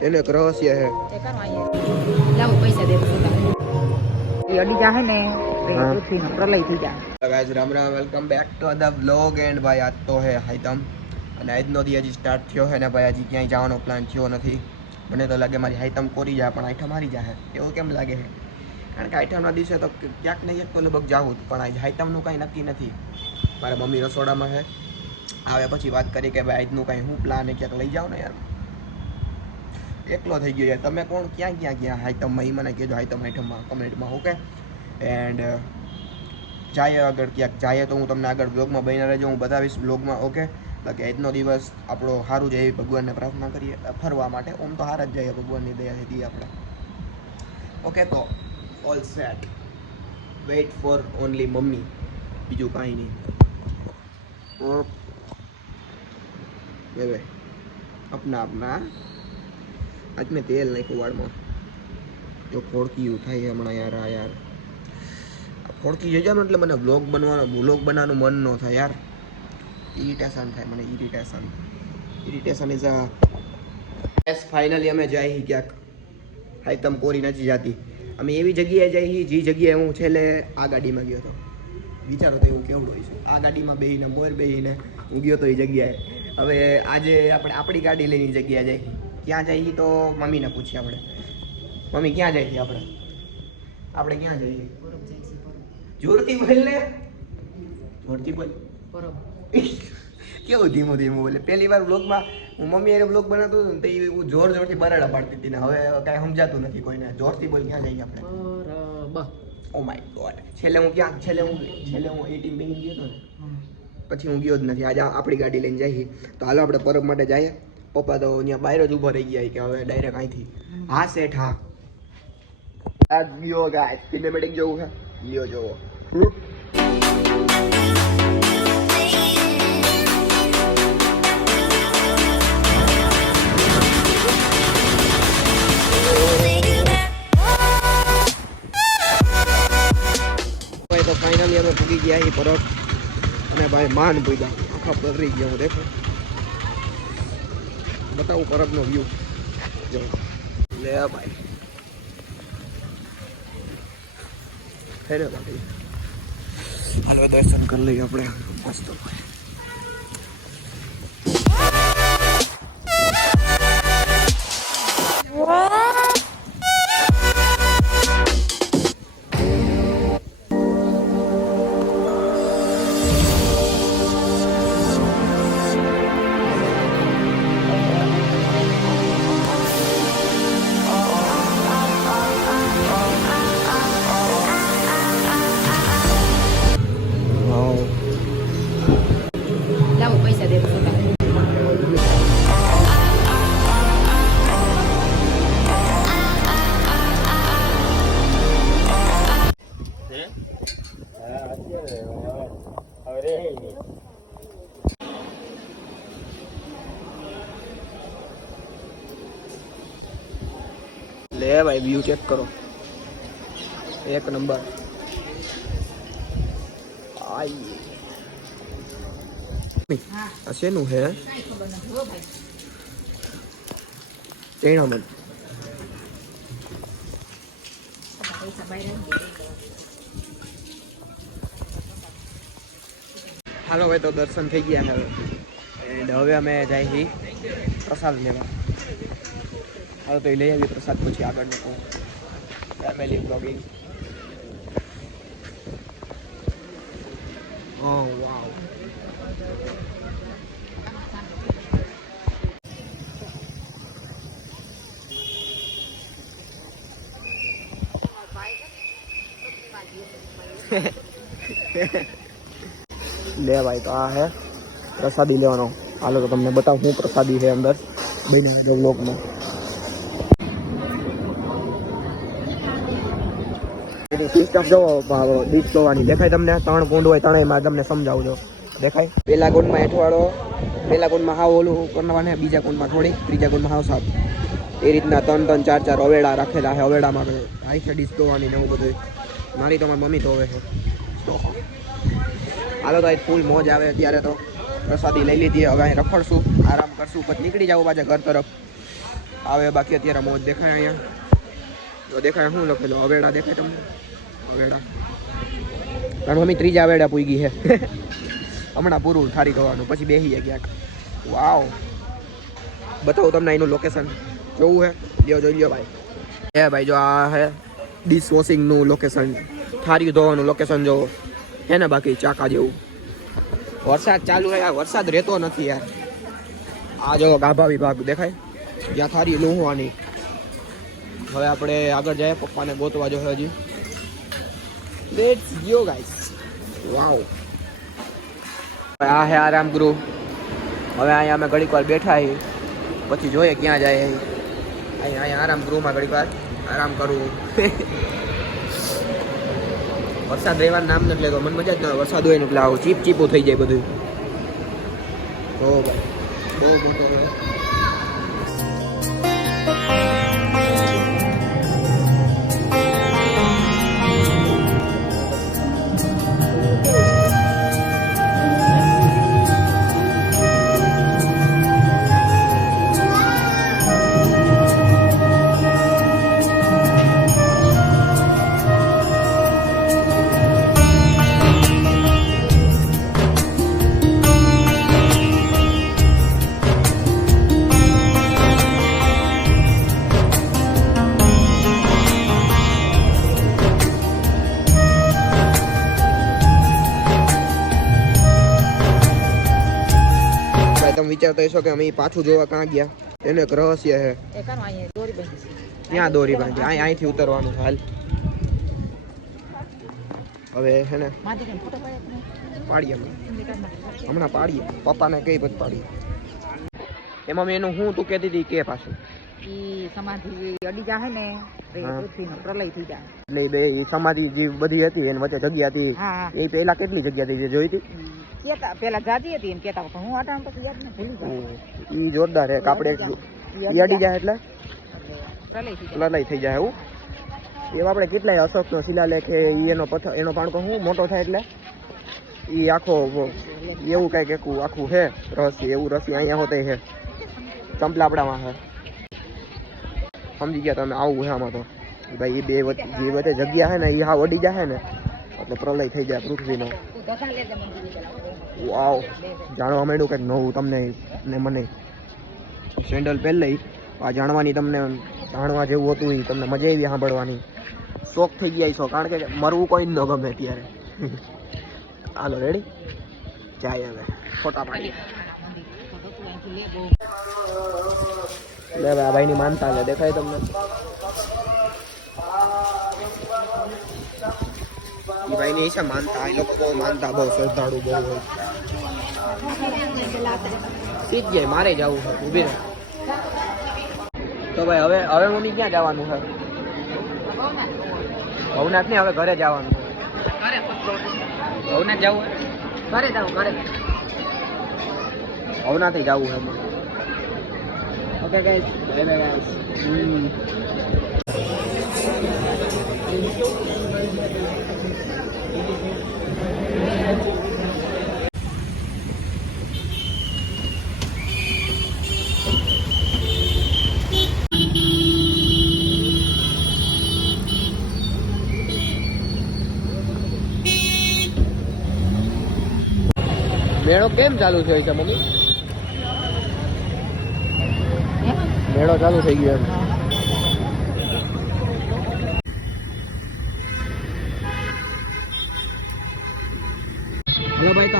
એને એક રહસ્ય લાવો પૈસા દે એ અડી જાહે ને હા. પૃથ્વીનો પ્રલય થઈ જાય guys Ram Ram welcome back to the blog and ભાઈ આજ તો હે હાઈતમ. અને આજનો દી હજી સ્ટાર્ટ થયો છે ને ભાઈ હજી ક્યાંય જવાનો પ્લાન થયો નથી. મને તો લાગે મારી હાઈતમ કોરી જાય પણ આઈટમ મારી જાય એવું કેમ લાગે છે કારણ કે આઈટમના દિવસે તો ક્યાંક ને ક્યાંક તો લગભગ જાવું પણ આજે હાઈતમનું કાંઈ નક્કી નથી. મારા મમ્મી રસોડામાં છે આવે પછી વાત કરી કે ભાઈ આજનું કાંઈ હું પ્લાન ક્યાંક લઈ જાઉં ને યાર. એકલો થઈ ગયો છે તમે કોણ? ક્યાં ક્યાં? ક્યાં હાઈટમમાં એ મને કહેજો. હાઈટમ આઈટમમાં કમેન્ટમાં ઓકે એન્ડ જાય આગળ ક્યાંક. જાય તો હું તમને આગળ બ્લોગમાં બનીને રહેજો. હું બતાવીશ બ્લોગમાં ઓકે બાકી આજનો દિવસ આપણો સારું જાય એવી ભગવાનને પ્રાર્થના કરીએ ફરવા માટે. ઓમ તો હાર જ જાય ભગવાનની દયાથી, દી આપણે. ઓકે તો all set wait for only mummy. બીજું કાંઈ નહીં. બે અપના અપના. આજ મેં તેલ નાખ્યું વાળમાં. જો ફોડકીયું થાય હમણાં યાર, આ યાર. ફોડકી જઈ ને એટલે મને વ્લોગ બનવાનો વ્લોગ બનાવવાનું મન ન થાય યાર. ઇરિટેશન થાય મને ઇરિટેશન ઇરિટેશન ઇઝ અ એસ ફાઇનલી અમે હી ક્યાંક. હાઈતમ કોરી નથી જાતી. અમે એવી જગ્યાએ જઈ જે જગ્યાએ હું છેલ્લે આ ગાડીમાં ગયો હતો વિચારો તો એવું કેવડું હોય છે. આ ગાડીમાં બેહીને, મોર બેહીને હું ગયો તો એ જગ્યાએ. હવે આજે આપણે આપણી ગાડી લઈને જગ્યાએ જઈ ક્યાં જઈએ તો મમ્મીને પૂછીએ આપણે. મમ્મી ક્યાં જઈએ આપણે? આપણે ક્યાં જઈએ? જોરથી બોલ ને. જોરથી બોલ. કેવું ધીમું ધીમું બોલે? પહેલી વાર બ્લોગમાં હું મમ્મી એને બ્લોગ બનાવતો હતો ને તો એ હું જોર જોરથી બરાડા પાડતી હતી ને હવે કાંઈ સમજાતું નથી કોઈને. જોરથી બોલ ક્યાં જઈએ આપણે? ઓ માય ગોડ છેલ્લે હું ક્યાં? છેલ્લે હું છેલ્લે હું એટીમ બેહીને ગયો હતો ને. પછી હું ગયો જ નથી. આજે આપણી ગાડી લઈને જઈએ. તો હાલો આપણે પરબ માટે જઈએ. પપ્પા તો અહીંયા બહાર જ ઊભો રહી ગયા કે હવે ડાયરેક્ટ અહીંથી હા શેઠ હા આ ગયો ગાય સિનેમેટિક જોવું છે લ્યો જોવો ભાઈ તો ફાઇનલી અમે પૂગી ગયા એ પરબ અને ભાઈ માન પૂગ્યા આખા પલરી ગયા હું દેખો બતાવું પરબનો વ્યૂ જો. લે ભાઈ. હેરે ભાઈ હવે દર્શન કરી લઈએ આપણે. મસ્ત. વાવ લે ભાઈ વ્યૂ ચેક કરો. એક નંબર આ શેનું હે? ચૈણામણ. હાલો ભાઈ, તો દર્શન થઈ ગયા હવે. એન્ડ હવે અમે જાય પ્રસાદ લેવા. હાલો તો એ લઈ આવીએ પ્રસાદ પછી આગળ તો ફેમિલી બ્લોગિંગ વાવ લે ભાઈ, તો આ હે પ્રસાદી લેવાનો. હાલો તો તમને બતાવું હું પ્રસાદી છે અંદર. જો બ્લોગમાં સિસ્ટમ જોવો દીપ જોવાની દેખાય તમને ત્રણ કુંડ હોય ત્રણેયમાં તમને સમજાવું છો દેખાય પેલા કુંડમાં એઠવાડો પેલા કુંડમાં હાવ ઓલું કરવાને બીજા કુંડમાં થોડી ત્રીજા કુંડમાં હાવ સાફ એ રીતના ત્રણ ત્રણ ચાર ચાર અવેડા રાખેલા છે અવેડામાં હાઈ છે ડીશ ધોવાની ને એવું બધું મારી તો મારી મમ્મી ધોવે છે હાલો તો ફૂલ મોજ આવે અત્યારે તો પ્રસાદી લઈ લીધી હવે અહીં રખડશું આરામ કરશું પછી નીકળી જાવ પાછા ઘર તરફ આવે બાકી અત્યારે મોજ દેખાય અહીંયા તો દેખાય શું લખેલું? હવેડા દેખાય તમને? તારી મમ્મી ત્રીજા હવેડા પૂગી છે હમણાં પૂરું થારી ધોવાનું, પછી બેસી જાય ક્યાંક. વાવ. બતાવું તમને એનું લોકેશન જોવું હે? લ્યો, જોઈ લ્યો ભાઈ. હે ભાઈ, જો આ હે ડિશ વોશિંગનું લોકેશન થારી ધોવાનું લોકેશન જોવો. હે ને બાકી, ચાકા જેવું. વરસાદ ચાલુ હોય વરસાદ રહેતો નથી યાર. આ જો ગાભા વિભાગ દેખાય. જ્યાં થારી લૂહવાની હવે આપણે આગળ જઈએ, પપ્પાને ગોતવા જો હજી. લેટ્સ ગો ગાઈસ વાવ આ હે આરામ ગૃહ. હવે અહીંયા અમે ઘડીક વાર બેઠા છીએ પછી જોઈએ ક્યાં જાય અહીંયા અહીંયા આરામ ગૃહમાં ઘડીક વાર આરામ કરવું વરસાદ રહેવા નામ નથી લેતો. મને મજા જ ન વરસાદ હોય એટલે આવું ચીપ ચીપું થઈ જાય બધું. બહુ બહુ મોટો વિચારતા હશો કે અમે પાછું જોવા ક્યાં ગયા? એનું એક રહસ્ય છે. ત્યાં દોરી બાંધી. અહીં અહીંથી ઉતરવાનું હાલ. હવે હે ને પાડીએ હમણાં. પાડીએ. પપ્પાને કઈ પછી પાડીએ. એમાં મેં એનું હું તું કહેતી હતી કે પાછું. સમાધિ અડી જાય ને પ્રલય થઈ જાય. એટલે સમાધિ જે બધી હતી એની વચ્ચે જગ્યા હતી એ પેલા કેટલી જગ્યા હતી જે જોઈ હતી? કેતા પેલા જાજી હતી એમ કેતા પણ હું આટાણ પછી યાદ ને ભૂલી ગયો ઈ જોરદાર હે કાપડે યાડી જાય એટલે? પ્રલય થઈ જાય. એવું? એવા આપણે કેટલાય અશોકનો શિલાલેખ એનો પથ્થર એનો પાણકો શું મોટો થાય એટલે? ઈ આખો એવું કંઈક એકું આખું છે રહસ્ય એવું રસી અહીંયા હોતે હે. ચંપલાપડામાં હે. સમજી ગયા તમે આવું છે આમાં તો. ભાઈ એ બે જે વચ્ચે જગ્યા છે ને એ હા અડી જાય ને એટલે પ્રલય થઈ જાય પૃથ્વીનો. વાવ. જાણવા માંડ્યું કંઈક નવું તમને ને મને. સેન્ડલ પહેલાં આ જાણવાની તમને જાણવા જેવું હતું એ તમને મજા આવી સાંભળવાની. શોખ થઈ ગયા છો કારણ કે મરવું કોઈ ન ગમે ત્યારે હાલો રેડી જાય હવે. ફોટા અહીંથી લે આ ભાઈની માનતા લે દેખાય તમને? એ ભાઈની છે માનતા એ લોકો બહુ માનતા બહુ શ્રદ્ધાળુ બહુ હોય. શીખ જાય મારે જવું છે ઊભી રહે. તો ભાઈ હવે હવે મમ્મી ક્યાં જવાનું છે? ભવનાથ નહીં હવે ઘરે જવાનું છે. ભવનાથ જવું ઘરે જાવ ઘરે. ભવનાથે જવું છે okay guys bye bye guys મેળો કેમ ચાલુ થયો છે મમ્મી મેળો ચાલુ થઈ ગયો એમ.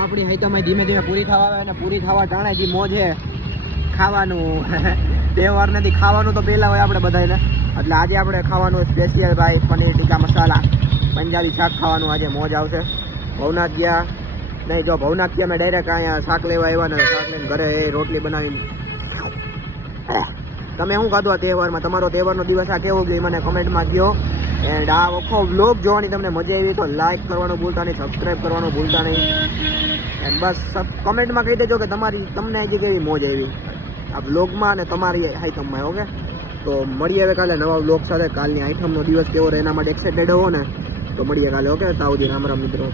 આપણી હૈતમાં ધીમે ધીમે પૂરી થવા આવે અને પૂરી થવા ટાણે જે મોજ ખાવાનું. તહેવાર નથી, ખાવાનું તો પહેલાં હોય આપણે બધાને એટલે આજે આપણે ખાવાનું સ્પેશિયલ ભાઈ પનીર ટીકા મસાલા. પંજાબી શાક ખાવાનું આજે મોજ આવશે. ભવનાથ ગયા. નહીં, જો ભવનાથ ગયા મેં ડાયરેક્ટ અહીંયા શાક લેવા આવ્યા ને શાક લઈને ઘરે એ રોટલી બનાવીને તમે શું ખાધું આ તહેવારમાં? તમારો તહેવારનો દિવસ આ કેવો ગયો? મને કમેન્ટમાં કહો એન્ડ આ આખો વ્લોગ જોવાની તમને મજા આવી તો લાઈક કરવાનું ભૂલતા નહીં સબસ્ક્રાઈબ કરવાનું ભૂલતા નહીં. એન્ડ બસ કમેન્ટમાં કહી દેજો કે તમારી તમને હજી કેવી મોજ આવી. આ વ્લોગમાં અને તમારી આઈટમમાં ઓકે તો મળીએ હવે કાલે નવા વ્લોગ સાથે. કાલની આઈટમનો દિવસ કેવો રહે એના માટે એક્સાઇટેડ હો ને, તો મળીએ કાલે ઓકે સાઉદી રામ રામ મિત્રો.